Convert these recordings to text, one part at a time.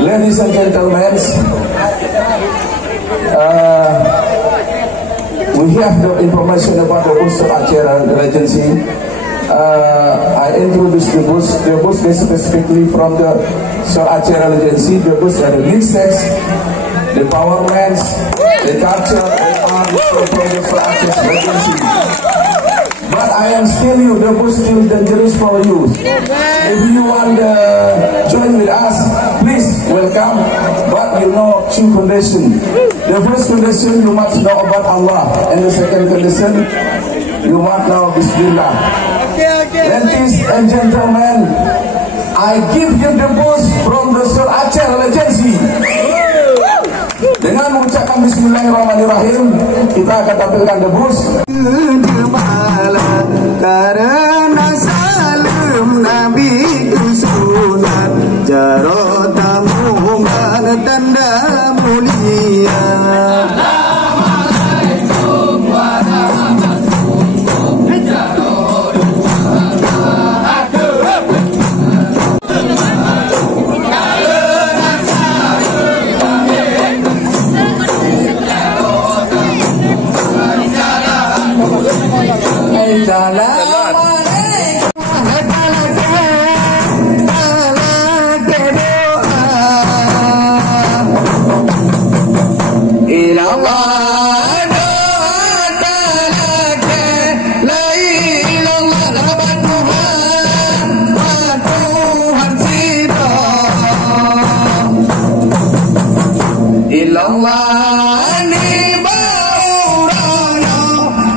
Ladies and gentlemen, we have the information about the bus Aceh Regency. I introduced the bus. The bus is specifically from the Aceh Regency. The bus are the Linsex, the Powerman, the Culture, from the Aceh Regency. But I am still you, the bus is dangerous for you. If you want to join with us, please welcome. But you know two conditions. The first condition, you must know about Allah. And the second condition, you must know Bismillah. Ladies and gentlemen, I give you the bus from the Aceh Regency. Dengan mengucapkan Bismillahirrahmanirrahim, kita akan tampilkan the bus. Karena salam Nabi sunat jarot tamungan tanda mulia. Assalamualaikum warahmatullahi Ilallah ni baurana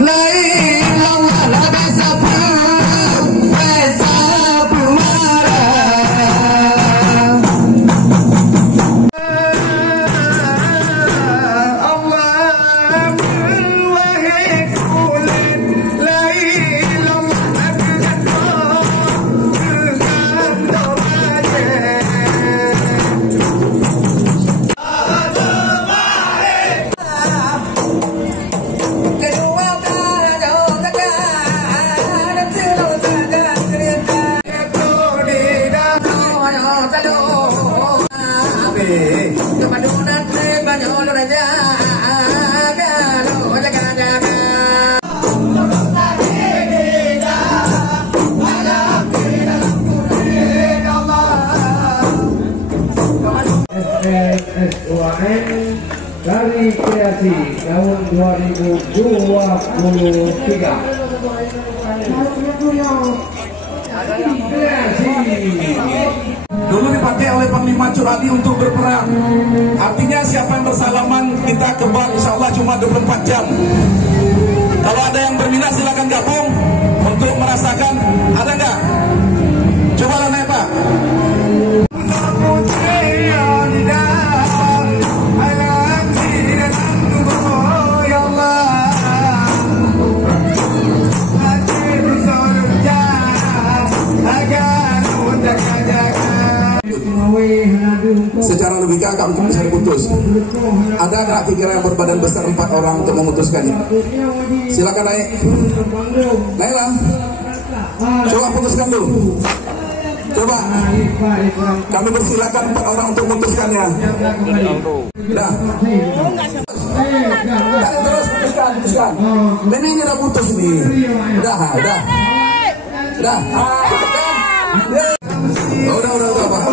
la ilallah la bisa dari kreasi tahun 2023. Dulu dipakai oleh Panglima Curadi untuk berperang. Artinya siapa yang bersalaman kita kebal insya Allah cuma 24 jam. Kalau ada yang berminat silakan gabung untuk merasakan. Ada nggak? Coba lah naik Pak. Secara logika kamu bisa diputus. Ada nggak pikiran yang berbadan besar 4 orang untuk memutuskannya? Silakan naik. Naiklah. Coba putuskan dulu. Coba. Kami persilakan 4 orang untuk memutuskannya. Dah. Terus putuskan. Ini udah putus nih. Udah. Udah Pak.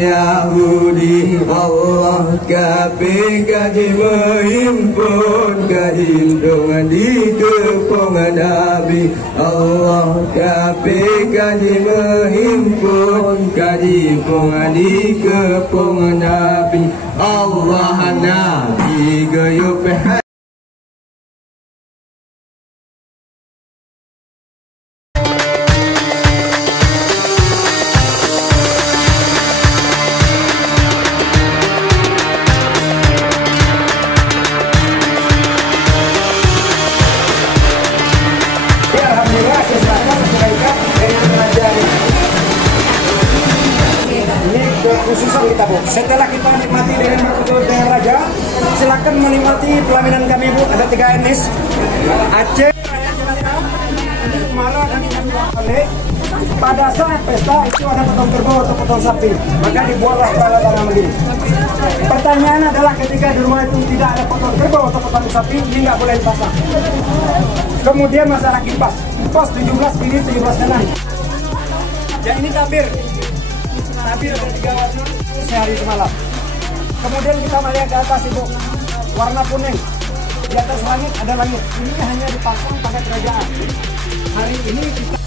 Yahudi Allah kabeh kaji menghimpun kehidupan di kepongan Nabi. Allah kabeh kaji menghimpun kehidupan di kepongan Nabi. Allah Nabi gayup khususan kita Bu. Setelah kita nikmati dengan berkumpul dengan Raja, silakan menikmati pelaminan kami Bu. Ada 3 etnis Aceh, Malah dan Pandai. Pada saat pesta itu ada potong kerbau atau potong sapi, maka dibuatlah peralatan yang begini. Pertanyaan adalah ketika di rumah itu tidak ada potong kerbau atau potong sapi, ini nggak boleh dipasang. Kemudian masalah kipas 17 kiri 17 kanan. Yang ini tabir ada 3 warna sehari semalam. Kemudian kita melihat ke atas Ibu, warna kuning. Di atas langit ada langit. Ini hanya dipasang pada kerajaan. Hari ini kita